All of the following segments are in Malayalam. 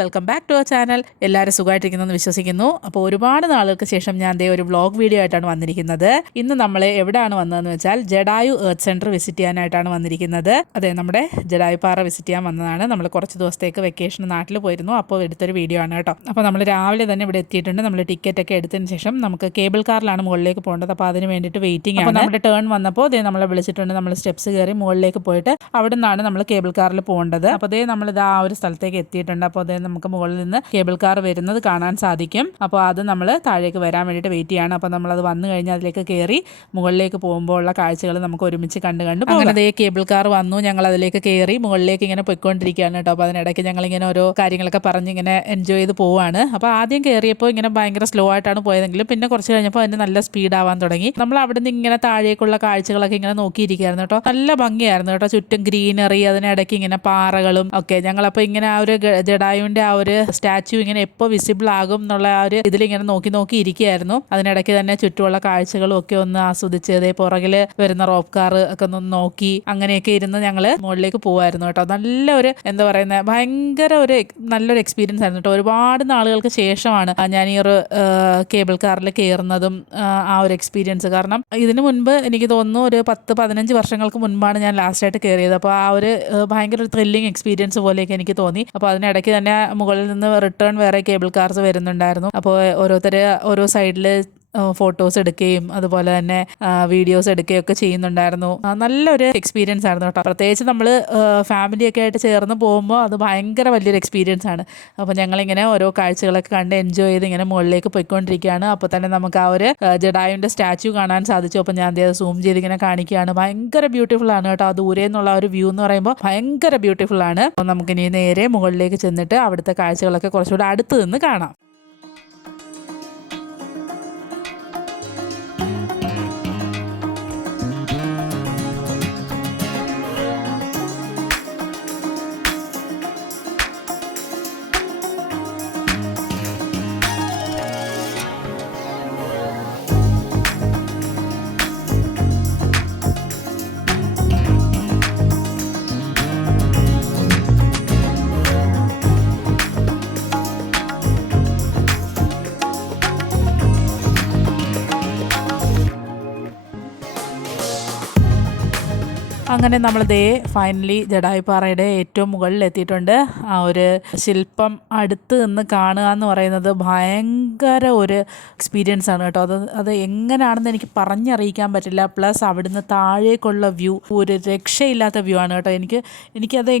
Welcome back to our channel. എല്ലാവരും സുഖമായിട്ടിരിക്കുന്നെന്ന് വിശ്വസിക്കുന്നു. അപ്പോൾ ഒരുപാട് നാളുകൾക്ക് ശേഷം ഞാൻ ഒരു വ്ളോഗ് വീഡിയോ ആയിട്ടാണ് വന്നിരിക്കുന്നത്. ഇന്ന് നമ്മൾ എവിടെയാണ് വന്നതെന്ന് വെച്ചാൽ ജഡായു എർത്ത് സെൻറ്റർ വിസിറ്റ് ചെയ്യാനായിട്ടാണ് വന്നിരിക്കുന്നത്. അതെ, നമ്മുടെ ജഡായു പാറ വിസിറ്റ് ചെയ്യാൻ വന്നതാണ്. നമ്മൾ കുറച്ച് ദിവസത്തേക്ക് വെക്കേഷൻ നാട്ടിൽ പോയിരുന്നു, അപ്പോൾ എടുത്തൊരു വീഡിയോ ആണ് കേട്ടോ. അപ്പോൾ നമ്മൾ രാവിലെ തന്നെ ഇവിടെ എത്തിയിട്ടുണ്ട്. നമ്മൾ ടിക്കറ്റ് ഒക്കെ എടുത്തതിന് ശേഷം നമുക്ക് കേബിൾ കാറിലാണ് മുകളിലേക്ക് പോകേണ്ടത്. അപ്പോൾ അതിന് വേണ്ടിയിട്ട് വെയിറ്റിംഗ് ആണ്. നമ്മുടെ ടേൺ വന്നപ്പോൾ നമ്മളെ വിളിച്ചിട്ടുണ്ട്. നമ്മൾ സ്റ്റെപ്സ് കയറി മുകളിലേക്ക് പോയിട്ട് അവിടെ നിന്നാണ് നമ്മൾ കേബിൾ കാറിൽ പോകേണ്ടത്. അപ്പോൾ നമ്മളിത് ആ ഒരു സ്ഥലത്തേക്ക് എത്തിയിട്ടുണ്ട്. അപ്പോൾ നമുക്ക് മുകളിൽ നിന്ന് കേബിൾ കാർ വരുന്നത് കാണാൻ സാധിക്കും. അപ്പോൾ അത് നമ്മൾ താഴേക്ക് വരാൻ വേണ്ടിയിട്ട് വെയിറ്റ് ചെയ്യാണ്. അപ്പോൾ നമ്മളത് വന്നു കഴിഞ്ഞാൽ അതിലേക്ക് കയറി മുകളിലേക്ക് പോകുമ്പോൾ ഉള്ള കാഴ്ചകൾ നമുക്ക് ഒരുമിച്ച് കണ്ടു അങ്ങനെ കേബിൾ കാർ വന്നു. ഞങ്ങൾ അതിലേക്ക് കയറി മുകളിലേക്ക് ഇങ്ങനെ പോയിക്കൊണ്ടിരിക്കുകയാണ് കേട്ടോ. അപ്പോൾ അതിനിടയ്ക്ക് ഞങ്ങളിങ്ങനെ ഓരോ കാര്യങ്ങളൊക്കെ പറഞ്ഞ് ഇങ്ങനെ എൻജോയ് ചെയ്ത് പോവാണ്. അപ്പോൾ ആദ്യം കയറിയപ്പോൾ ഇങ്ങനെ ഭയങ്കര സ്ലോ ആയിട്ടാണ് പോയതെങ്കിലും പിന്നെ കുറച്ച് കഴിഞ്ഞപ്പോൾ അതിന് നല്ല സ്പീഡ് ആവാൻ തുടങ്ങി. നമ്മൾ അവിടെ നിന്ന് ഇങ്ങനെ താഴേക്കുള്ള കാഴ്ചകളൊക്കെ ഇങ്ങനെ നോക്കിയിരിക്കുകയായിരുന്നു കേട്ടോ. നല്ല ഭംഗിയായിരുന്നു കേട്ടോ. ചുറ്റും ഗ്രീനറി, അതിനിടയ്ക്ക് ഇങ്ങനെ പാറകളും ഒക്കെ. ഞങ്ങളപ്പോൾ ഇങ്ങനെ ആ ഒരു ജഡായുവിൻ്റെ ആ ഒരു സ്റ്റാച്യു ഇങ്ങനെ എപ്പോൾ വിസിബിൾ ആകും എന്നുള്ള ആ ഒരു ഇതിലിങ്ങനെ നോക്കി ഇരിക്കുകയായിരുന്നു. അതിനിടയ്ക്ക് തന്നെ ചുറ്റുമുള്ള കാഴ്ചകളും ഒക്കെ ഒന്ന് ആസ്വദിച്ച് പുറകിൽ വരുന്ന റോപ്പ് കാർ ഒക്കെ ഒന്ന് നോക്കി അങ്ങനെയൊക്കെ ഇരുന്ന് ഞങ്ങൾ മുകളിലേക്ക് പോകുമായിരുന്നു കേട്ടോ. നല്ലൊരു എന്താ പറയുന്നത്, ഭയങ്കര നല്ലൊരു എക്സ്പീരിയൻസ് ആയിരുന്നു കേട്ടോ. ഒരുപാട് നാളുകൾക്ക് ശേഷമാണ് ഞാൻ ഈ ഒരു കേബിൾ കാറിൽ കയറുന്നതും ആ ഒരു എക്സ്പീരിയൻസ്. കാരണം ഇതിനു മുൻപ് എനിക്ക് തോന്നുന്നു ഒരു 10-15 വർഷങ്ങൾക്ക് മുൻപാണ് ഞാൻ ലാസ്റ്റായിട്ട് കയറിയത്. അപ്പോൾ ആ ഒരു ഭയങ്കര ഒരു ത്രില്ലിങ് എക്സ്പീരിയൻസ് പോലെയൊക്കെ എനിക്ക് തോന്നി. അപ്പോൾ അതിനിടയ്ക്ക് തന്നെ മുകളിൽ നിന്ന് റിട്ടേൺ വേറെ കേബിൾ കാർസ് വരുന്നുണ്ടായിരുന്നു. അപ്പോൾ ഓരോരുത്തർ ഓരോ സൈഡിൽ ഫോട്ടോസ് എടുക്കുകയും അതുപോലെ തന്നെ വീഡിയോസ് എടുക്കുകയൊക്കെ ചെയ്യുന്നുണ്ടായിരുന്നു. നല്ലൊരു എക്സ്പീരിയൻസ് ആയിരുന്നു കേട്ടോ. പ്രത്യേകിച്ച് നമ്മൾ ഫാമിലിയൊക്കെ ആയിട്ട് ചേർന്ന് പോകുമ്പോൾ അത് ഭയങ്കര വലിയൊരു എക്സ്പീരിയൻസ് ആണ്. അപ്പോൾ ഞങ്ങളിങ്ങനെ ഓരോ കാഴ്ചകളൊക്കെ കണ്ട് എൻജോയ് ചെയ്ത് ഇങ്ങനെ മുകളിലേക്ക് പോയിക്കൊണ്ടിരിക്കുകയാണ്. അപ്പോൾ തന്നെ നമുക്ക് ആ ഒരു ജഡായുവിൻ്റെ സ്റ്റാച്യു കാണാൻ സാധിച്ചു. അപ്പോൾ ഞാൻ അത് സൂം ചെയ്ത് ഇങ്ങനെ കാണിക്കുകയാണ്. ഭയങ്കര ബ്യൂട്ടിഫുൾ ആണ് കേട്ടോ. ആ ദൂരെ നിന്നുള്ള ഒരു വ്യൂ എന്ന് പറയുമ്പോൾ ഭയങ്കര ബ്യൂട്ടിഫുൾ ആണ്. അപ്പോൾ നമുക്കിനി നേരെ മുകളിലേക്ക് ചെന്നിട്ട് അവിടുത്തെ കാഴ്ചകളൊക്കെ കുറച്ചുകൂടെ അടുത്ത് നിന്ന് കാണാം. അങ്ങനെ നമ്മൾ ഫൈനലി ജഡായുപ്പാറയുടെ ഏറ്റവും മുകളിൽ എത്തിയിട്ടുണ്ട്. ആ ഒരു ശില്പം അടുത്ത് നിന്ന് കാണുക എന്ന് പറയുന്നത് ഭയങ്കര ഒരു എക്സ്പീരിയൻസ് ആണ് കേട്ടോ. അത് എങ്ങനെയാണെന്ന് എനിക്ക് പറഞ്ഞറിയിക്കാൻ പറ്റില്ല. പ്ലസ് അവിടുന്ന് താഴേക്കുള്ള വ്യൂ ഒരു രക്ഷയില്ലാത്ത വ്യൂ ആണ് കേട്ടോ. എനിക്കത്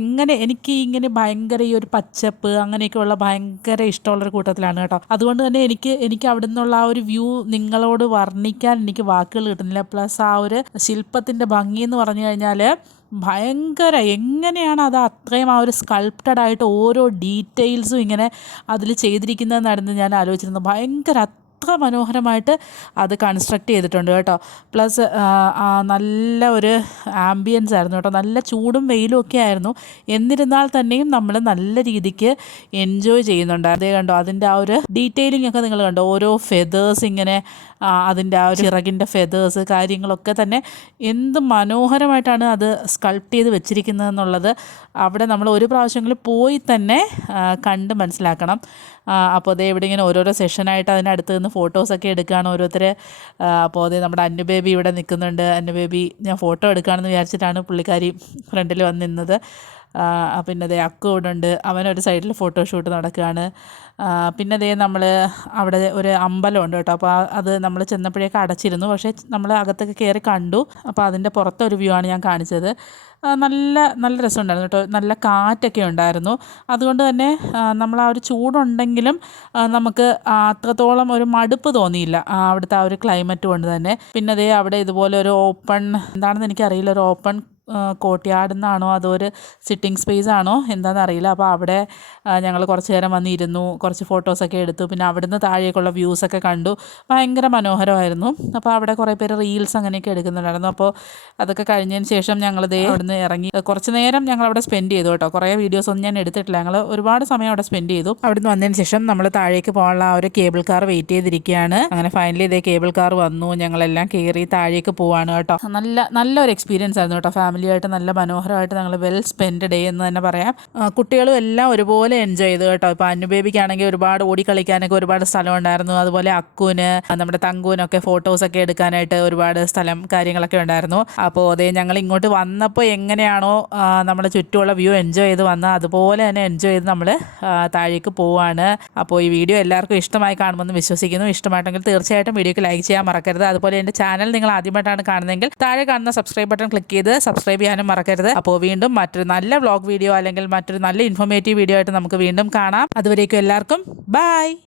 എനിക്ക് ഇങ്ങനെ ഭയങ്കര ഈ ഒരു പച്ചപ്പ് അങ്ങനെയൊക്കെയുള്ള ഭയങ്കര ഇഷ്ടമുള്ളൊരു കൂട്ടത്തിലാണ് കേട്ടോ. അതുകൊണ്ട് തന്നെ എനിക്ക് അവിടെ നിന്നുള്ള ആ ഒരു വ്യൂ നിങ്ങളോട് വർണ്ണിക്കാൻ എനിക്ക് വാക്കുകൾ കിട്ടുന്നില്ല. പ്ലസ് ആ ഒരു ശില്പത്തിൻ്റെ ഭംഗി എന്ന് പറഞ്ഞു കഴിഞ്ഞാൽ ഭയങ്കര, എങ്ങനെയാണ് അത് അത്രയും ആ ഒരു സ്കൾപ്റ്റഡ് ആയിട്ട് ഓരോ ഡീറ്റെയിൽസും ഇങ്ങനെ അതിൽ ചെയ്തിരിക്കുന്നതെന്നായിരുന്നു ഞാൻ ആലോചിച്ചിരുന്നത്. ഭയങ്കര അത്ര മനോഹരമായിട്ട് അത് കൺസ്ട്രക്റ്റ് ചെയ്തിട്ടുണ്ട് കേട്ടോ. പ്ലസ് നല്ല ഒരു ആംബിയൻസ് ആയിരുന്നു കേട്ടോ. നല്ല ചൂടും വെയിലും ഒക്കെ ആയിരുന്നു. എന്നിരുന്നാൽ തന്നെയും നമ്മൾ നല്ല രീതിക്ക് എൻജോയ് ചെയ്യുന്നുണ്ട്. അതേ കണ്ടോ, അതിൻ്റെ ആ ഒരു ഡീറ്റെയിലിംഗ് ഒക്കെ നിങ്ങൾ കണ്ടോ. ഓരോ ഫെതേഴ്സ് ഇങ്ങനെ അതിൻ്റെ ആ ഒരു ചിറകിൻ്റെ ഫെതേഴ്സ് കാര്യങ്ങളൊക്കെ തന്നെ എന്ത് മനോഹരമായിട്ടാണ് അത് സ്കൾപ്റ്റ് ചെയ്ത് വെച്ചിരിക്കുന്നതെന്നുള്ളത് അവിടെ നമ്മൾ ഒരു പ്രാവശ്യമെങ്കിലും പോയി തന്നെ കണ്ട് മനസ്സിലാക്കണം. അപ്പോൾ ഇവിടെ ഇങ്ങനെ ഓരോരോ സെഷനായിട്ട് അതിനടുത്ത് നിന്ന് ഫോട്ടോസൊക്കെ എടുക്കുകയാണ് ഓരോരുത്തർ. അപ്പോൾ നമ്മുടെ അന്നു ബേബി ഇവിടെ നിൽക്കുന്നുണ്ട്. അന്നു ബേബി ഞാൻ ഫോട്ടോ എടുക്കുകയാണെന്ന് വിചാരിച്ചിട്ടാണ് പുള്ളിക്കാരി ഫ്രണ്ടിൽ വന്ന് നിന്നത്. പിന്നെ അക്കു ഇവിടെ ഉണ്ട്. അവനൊരു സൈഡിൽ ഫോട്ടോഷൂട്ട് നടക്കുകയാണ്. പിന്നെ നമ്മൾ അവിടെ ഒരു അമ്പലമുണ്ട് കേട്ടോ. അപ്പോൾ അത് നമ്മൾ ചെന്നപ്പോഴേക്ക് അടച്ചിരുന്നു. പക്ഷേ നമ്മൾ അകത്തൊക്കെ കയറി കണ്ടു. അപ്പോൾ അതിൻ്റെ പുറത്തൊരു വ്യൂ ആണ് ഞാൻ കാണിച്ചത്. നല്ല രസമുണ്ടായിരുന്നു കേട്ടോ. നല്ല കാറ്റൊക്കെ ഉണ്ടായിരുന്നു. അതുകൊണ്ട് തന്നെ നമ്മൾ ആ ഒരു ചൂടുണ്ടെങ്കിലും നമുക്ക് അത്രത്തോളം ഒരു മടുപ്പ് തോന്നിയില്ല അവിടുത്തെ ആ ഒരു ക്ലൈമറ്റ് കൊണ്ട് തന്നെ. പിന്നെ അവിടെ ഇതുപോലെ ഒരു ഓപ്പൺ, എന്താണെന്ന് എനിക്കറിയില്ല, ഒരു ഓപ്പൺ കോർട്ട്യാർഡ് എന്നാണോ അതോ ഒരു സിറ്റിംഗ് സ്പേസ് ആണോ എന്താണെന്ന് അറിയില്ല. അപ്പോൾ അവിടെ ഞങ്ങൾ കുറച്ച് നേരം വന്നിരുന്നു, കുറച്ച് ഫോട്ടോസൊക്കെ എടുത്തു. പിന്നെ അവിടുന്ന് താഴേക്കുള്ള വ്യൂസൊക്കെ കണ്ടു. ഭയങ്കര മനോഹരമായിരുന്നു. അപ്പോൾ അവിടെ കുറേ പേര് റീൽസ് അങ്ങനെയൊക്കെ എടുക്കുന്നുണ്ടായിരുന്നു. അപ്പോൾ അതൊക്കെ കഴിഞ്ഞതിന് ശേഷം ഞങ്ങൾ അവിടുന്ന് ഇറങ്ങി കുറച്ച് നേരം ഞങ്ങൾ അവിടെ സ്പെൻഡ് ചെയ്തു കേട്ടോ. കുറേ വീഡിയോസൊന്നും ഞാൻ എടുത്തിട്ടില്ല. ഞങ്ങൾ ഒരുപാട് സമയം അവിടെ സ്പെൻഡ് ചെയ്തു. അവിടുന്ന് വന്നതിന് ശേഷം നമ്മൾ താഴേക്ക് പോകാനുള്ള ആ ഒരു കേബിൾ കാർ വെയിറ്റ് ചെയ്തിരിക്കുകയാണ്. അങ്ങനെ ഫൈനലി കേബിൾ കാർ വന്നു. ഞങ്ങളെല്ലാം കയറി താഴേക്ക് പോവാണ് കേട്ടോ. നല്ലൊരു എക്സ്പീരിയൻസ് ആയിരുന്നു കേട്ടോ. ഫാമിലിയായിട്ട് നല്ല മനോഹരമായിട്ട് ഞങ്ങൾ വെൽ സ്പെൻഡ് ഡേ എന്ന് തന്നെ പറയാം. കുട്ടികളും എല്ലാം ഒരുപോലെ എൻജോയ് ചെയ്തു കേട്ടോ. ഇപ്പോൾ അന്നു ബേബിക്കാണെങ്കിൽ ഒരുപാട് ഓടിക്കളിക്കാനൊക്കെ ഒരുപാട് സ്ഥലം ഉണ്ടായിരുന്നു. അതുപോലെ അക്കുവിന് നമ്മുടെ തങ്കുവിനൊക്കെ ഫോട്ടോസൊക്കെ എടുക്കാനായിട്ട് ഒരുപാട് സ്ഥലം കാര്യങ്ങളൊക്കെ ഉണ്ടായിരുന്നു. അപ്പോൾ അതേ ഞങ്ങൾ ഇങ്ങോട്ട് വന്നപ്പോൾ എങ്ങനെയാണോ നമ്മുടെ ചുറ്റുമുള്ള വ്യൂ എൻജോയ് ചെയ്ത് വന്നാൽ അതുപോലെ തന്നെ എൻജോയ് ചെയ്ത് നമ്മൾ താഴേക്ക് പോവാണ്. അപ്പോൾ ഈ വീഡിയോ എല്ലാവർക്കും ഇഷ്ടമായി കാണുമെന്ന് വിശ്വസിക്കുന്നു. ഇഷ്ടമായിട്ടെങ്കിൽ തീർച്ചയായിട്ടും വീഡിയോക്ക് ലൈക്ക് ചെയ്യാൻ മറക്കരുത്. അതുപോലെ എൻ്റെ ചാനൽ നിങ്ങൾ ആദ്യമായിട്ടാണ് കാണുന്നതെങ്കിൽ താഴെ കാണുന്ന സബ്സ്ക്രൈബ് ബട്ടൺ ക്ലിക്ക് ചെയ്ത് സബ്സ്ക്രൈബ് ചെയ്യാനും മറക്കരുത്. അപ്പോൾ വീണ്ടും മറ്റൊരു നല്ല വ്ളോഗ് വീഡിയോ അല്ലെങ്കിൽ മറ്റൊരു നല്ല ഇൻഫോർമേറ്റീവ് വീഡിയോ ആയിട്ട് നമുക്ക് വീണ്ടും കാണാം. അതുവരേക്കും എല്ലാവർക്കും ബൈ.